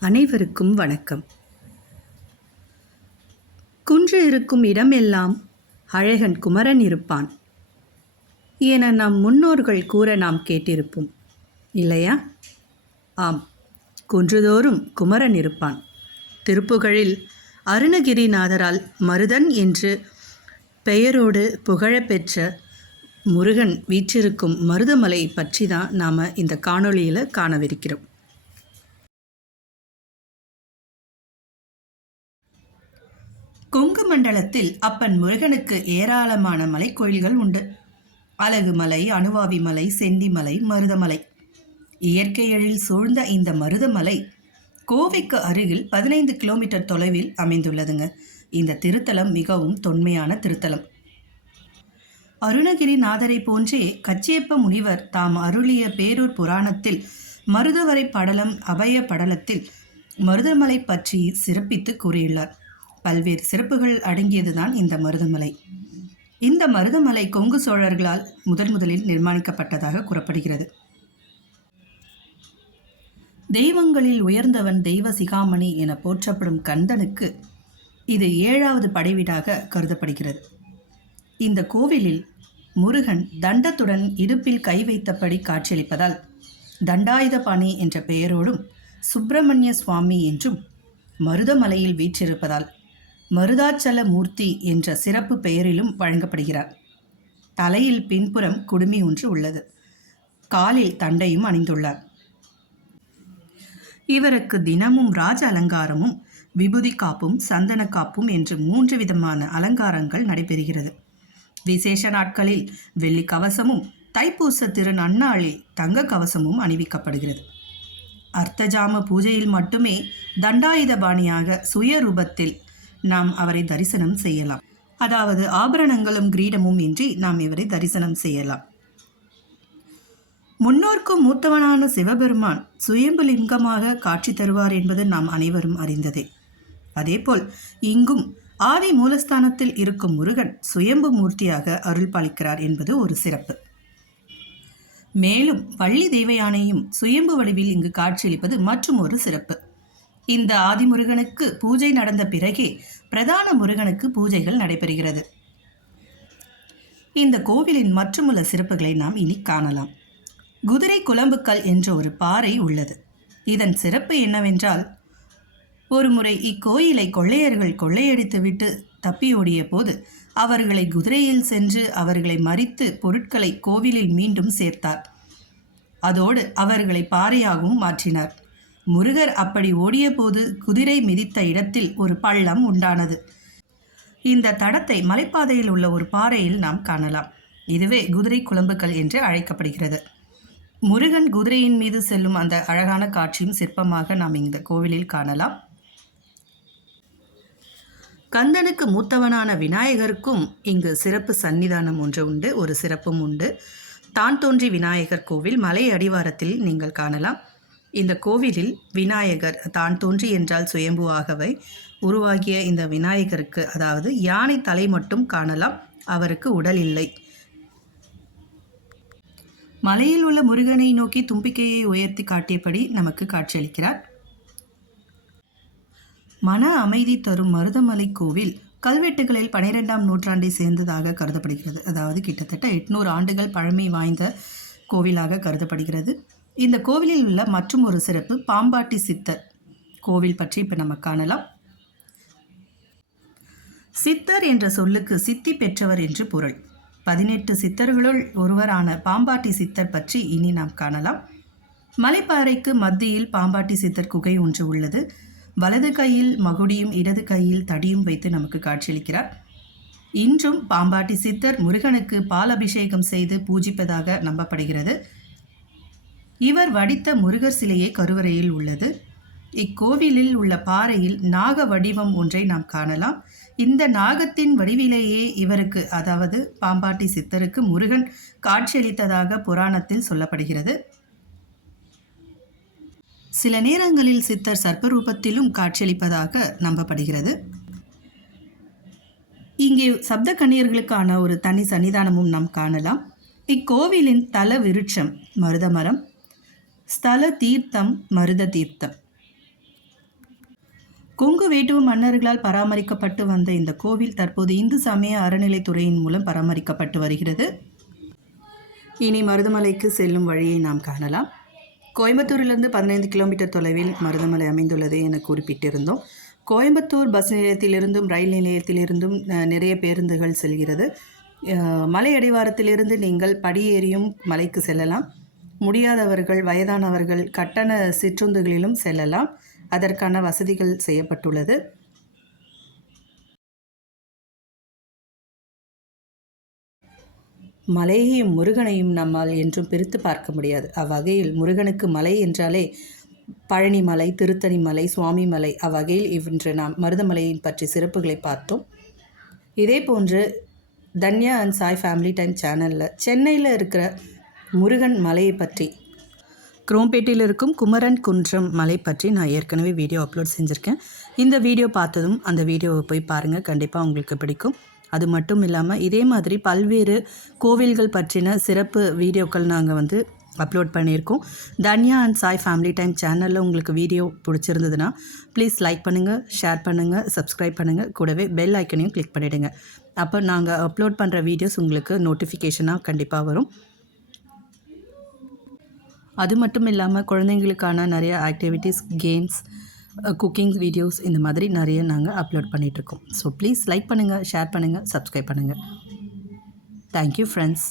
அனைவருக்கும் வணக்கம். குன்று இருக்கும் இடமெல்லாம் அழகன் குமரன் இருப்பான் என நம் முன்னோர்கள் கூற நாம் கேட்டிருப்போம் இல்லையா? ஆம் குன்றுதோறும் குமரன் இருப்பான். திருப்புகழில் அருணகிரிநாதரால் மருதன் என்று பெயரோடு புகழப்பெற்ற முருகன் வீற்றிருக்கும் மருதமலை பற்றி தான் நாம் இந்த காணொளியில் காணவிருக்கிறோம். கொங்கு மண்டலத்தில் அப்பன் முருகனுக்கு ஏராளமான மலை கோயில்கள் உண்டு. அழகு மலை அணுவாவி மலை செண்டிமலை மருதமலை இயற்கை எழில் சூழ்ந்த இந்த மருதமலை கோவைக்கு அருகில் பதினைந்து கிலோமீட்டர் தொலைவில் அமைந்துள்ளதுங்க. இந்த திருத்தலம் மிகவும் தொன்மையான திருத்தலம். அருணகிரிநாதரை போன்றே கச்சியப்ப முனிவர் தாம் அருளிய பேரூர் புராணத்தில் மருதவரை படலம் அபய படலத்தில் மருதமலை பற்றி சிறப்பித்து கூறியுள்ளார். பல்வேறு சிறப்புகள் அடங்கியதுதான் இந்த மருதமலை. இந்த மருதமலை கொங்கு சோழர்களால் முதன் முதலில் நிர்மாணிக்கப்பட்டதாக கூறப்படுகிறது. தெய்வங்களில் உயர்ந்தவன் தெய்வ சிகாமணி என போற்றப்படும் கந்தனுக்கு இது ஏழாவது படைவீடாக கருதப்படுகிறது. இந்த கோவிலில் முருகன் தண்டத்துடன் இடுப்பில் கை வைத்தபடி காட்சியளிப்பதால் தண்டாயுதபாணி என்ற பெயரோடும் சுப்பிரமணிய சுவாமி என்றும் மருதமலையில் வீற்றிருப்பதால் மருதாச்சல மூர்த்தி என்ற சிறப்பு பெயரிலும் வழங்கப்படுகிறார். தலையில் பின்புறம் குடுமி ஒன்று உள்ளது. காலில் தண்டையும் அணிந்துள்ளார். இவருக்கு தினமும் ராஜ அலங்காரமும் விபூதி காப்பும் சந்தன காப்பும் என்று மூன்று விதமான அலங்காரங்கள் நடைபெறுகிறது. விசேஷ நாட்களில் வெள்ளி கவசமும் தைப்பூச திரு நன்னாளில் தங்க கவசமும் அணிவிக்கப்படுகிறது. அர்த்தஜாம பூஜையில் மட்டுமே தண்டாயுதபாணியாக சுயரூபத்தில் நாம் அவரை தரிசனம் செய்யலாம். அதாவது ஆபரணங்களும் கிரீடமும் இன்றி நாம் இவரை தரிசனம் செய்யலாம். முன்னோர்க்கும் மூத்தவனான சிவபெருமான் சுயம்பு லிங்கமாக காட்சி தருவார் என்பது நாம் அனைவரும் அறிந்ததே. அதேபோல் இங்கும் ஆதி மூலஸ்தானத்தில் இருக்கும் முருகன் சுயம்பு மூர்த்தியாக அருள் பாலிக்கிறார் என்பது ஒரு சிறப்பு. மேலும் பள்ளி தெய்வயானையும் சுயம்பு வடிவில் இங்கு காட்சியளிப்பது மற்றும் ஒரு சிறப்பு. இந்த ஆதிமுருகனுக்கு பூஜை நடந்த பிறகே பிரதான முருகனுக்கு பூஜைகள் நடைபெறுகிறது. இந்த கோவிலின் மற்றுமுள்ள சிறப்புகளை நாம் இனி காணலாம். குதிரை குழம்புக்கல் என்ற ஒரு பாறை உள்ளது. இதன் சிறப்பு என்னவென்றால் ஒருமுறை இக்கோயிலை கொள்ளையர்கள் கொள்ளையடித்துவிட்டு தப்பியோடிய போது அவர்களை குதிரையில் சென்று அவர்களை மறித்து பொருட்களை கோவிலில் மீண்டும் சேர்த்தார். அதோடு அவர்களை பாறையாகவும் மாற்றினார். முருகர் அப்படி ஓடியபோது குதிரை மிதித்த இடத்தில் ஒரு பள்ளம் உண்டானது. இந்த தடத்தை மலைப்பாதையில் உள்ள ஒரு பாறையில் நாம் காணலாம். இதுவே குதிரை குழம்புகள் என்று அழைக்கப்படுகிறது. முருகன் குதிரையின் மீது செல்லும் அந்த அழகான காட்சியும் சிற்பமாக நாம் இந்த கோவிலில் காணலாம். கந்தனுக்கு மூத்தவனான விநாயகருக்கும் இங்கு சிறப்பு சன்னிதானம் ஒன்று உண்டு. ஒரு சிறப்பும் உண்டு. தான் தோன்றி விநாயகர் கோவில் மலை அடிவாரத்தில் நீங்கள் காணலாம். இந்த கோவிலில் விநாயகர் தான் தோன்றி என்றால் சுயம்புவாகவே உருவாகிய இந்த விநாயகருக்கு அதாவது யானை தலை மட்டும் காணலாம் அவருக்கு உடல் இல்லை. மலையில் உள்ள முருகனை நோக்கி தும்பிக்கையை உயர்த்தி காட்டியபடி நமக்கு காட்சியளிக்கிறார். மன அமைதி தரும் மருதமலை கோவில் கல்வெட்டுகளில் பனிரெண்டாம் நூற்றாண்டை சேர்ந்ததாக கருதப்படுகிறது. அதாவது கிட்டத்தட்ட எட்நூறு ஆண்டுகள் பழமை வாய்ந்த கோவிலாக கருதப்படுகிறது. இந்த கோவிலில் உள்ள மற்றும் ஒரு சிறப்பு பாம்பாட்டி சித்தர் கோவில் பற்றி இப்போ நம்ம காணலாம். சித்தர் என்ற சொல்லுக்கு சித்தி பெற்றவர் என்று பொருள். பதினெட்டு சித்தர்களுள் ஒருவரான பாம்பாட்டி சித்தர் பற்றி இனி நாம் காணலாம். மலைப்பாறைக்கு மத்தியில் பாம்பாட்டி சித்தர் குகை ஒன்று உள்ளது. வலது கையில் மகுடியும் இடது கையில் தடியும் வைத்து நமக்கு காட்சியளிக்கிறார். இன்றும் பாம்பாட்டி சித்தர் முருகனுக்கு பால் அபிஷேகம் செய்து பூஜிப்பதாக நம்பப்படுகிறது. இவர் வடித்த முருகர் சிலையே கருவறையில் உள்ளது. இக்கோவிலில் உள்ள பாறையில் நாக வடிவம் ஒன்றை நாம் காணலாம். இந்த நாகத்தின் வடிவிலேயே இவருக்கு அதாவது பாம்பாட்டி சித்தருக்கு முருகன் காட்சியளித்ததாக புராணத்தில் சொல்லப்படுகிறது. சில நேரங்களில் சித்தர் சர்ப்பரூபத்திலும் காட்சியளிப்பதாக நம்பப்படுகிறது. இங்கே சப்த கன்னியர்களுக்கான ஒரு தனி சன்னிதானமும் நாம் காணலாம். இக்கோவிலின் தல விருட்சம் மருதமரம் ஸ்தல தீர்த்தம் மருத தீர்த்தம். கொங்கு வேட்டுவ மன்னர்களால் பராமரிக்கப்பட்டு வந்த இந்த கோவில் தற்போது இந்து சமய அறநிலைத்துறையின் மூலம் பராமரிக்கப்பட்டு வருகிறது. இனி மருதமலைக்கு செல்லும் வழியை நாம் காணலாம். கோயம்புத்தூரிலிருந்து பதினைந்து கிலோமீட்டர் தொலைவில் மருதமலை அமைந்துள்ளது என குறிப்பிட்டிருந்தோம். கோயம்புத்தூர் பஸ் நிலையத்திலிருந்தும் ரயில் நிலையத்திலிருந்தும் நிறைய பேருந்துகள் செல்கிறது. மலை அடிவாரத்திலிருந்து நீங்கள் படியேறியும் மலைக்கு செல்லலாம். முடியாதவர்கள் வயதானவர்கள் கட்டண சிற்றுந்துகளிலும் செல்லலாம். அதற்கான வசதிகள் செய்யப்பட்டுள்ளது. மலையையும் முருகனையும் நம்மால் என்றும் பிரித்து பார்க்க முடியாது. அவ்வகையில் முருகனுக்கு மலை என்றாலே பழனி மலை திருத்தணி மலை சுவாமி மலை அவ்வகையில் இன்று நாம் மருதமலையின் பற்றி சிறப்புகளை பார்த்தோம். இதே போன்று Dhanya and Sai family time சேனலில் சென்னையில் இருக்கிற முருகன் மலையை பற்றி. குரோம்பேட்டையில் இருக்கும் குமரன் குன்றம் மலை பற்றி நான் ஏற்கனவே வீடியோ அப்லோட் செஞ்சுருக்கேன். இந்த வீடியோ பார்த்ததும் அந்த வீடியோவை போய் பாருங்கள் கண்டிப்பாக உங்களுக்கு பிடிக்கும். அது மட்டும் இல்லாமல் இதே மாதிரி பல்வேறு கோவில்கள் பற்றின சிறப்பு வீடியோக்கள் நாங்கள் வந்து அப்லோட் பண்ணியிருக்கோம். Dhanya and Sai family time சேனலில் உங்களுக்கு வீடியோ பிடிச்சிருந்ததுன்னா ப்ளீஸ் லைக் பண்ணுங்கள் ஷேர் பண்ணுங்கள் சப்ஸ்கிரைப் பண்ணுங்கள் கூடவே பெல் ஐக்கனையும் கிளிக் பண்ணிவிடுங்க அப்போ நாங்கள் அப்லோட் பண்ணுற வீடியோஸ் உங்களுக்கு நோட்டிஃபிகேஷனாக கண்டிப்பாக வரும். அது மட்டும் இல்லாமல் குழந்தைங்களுக்கான நிறைய ஆக்டிவிட்டீஸ் கேம்ஸ் குக்கிங் வீடியோஸ் இந்த மாதிரி நிறைய நாங்கள் அப்லோட் பண்ணிகிட்ருக்கோம் ஸோ ப்ளீஸ் லைக் பண்ணுங்கள் ஷேர் பண்ணுங்கள் சப்ஸ்கிரைப் பண்ணுங்கள் தேங்க்யூ ஃப்ரெண்ட்ஸ்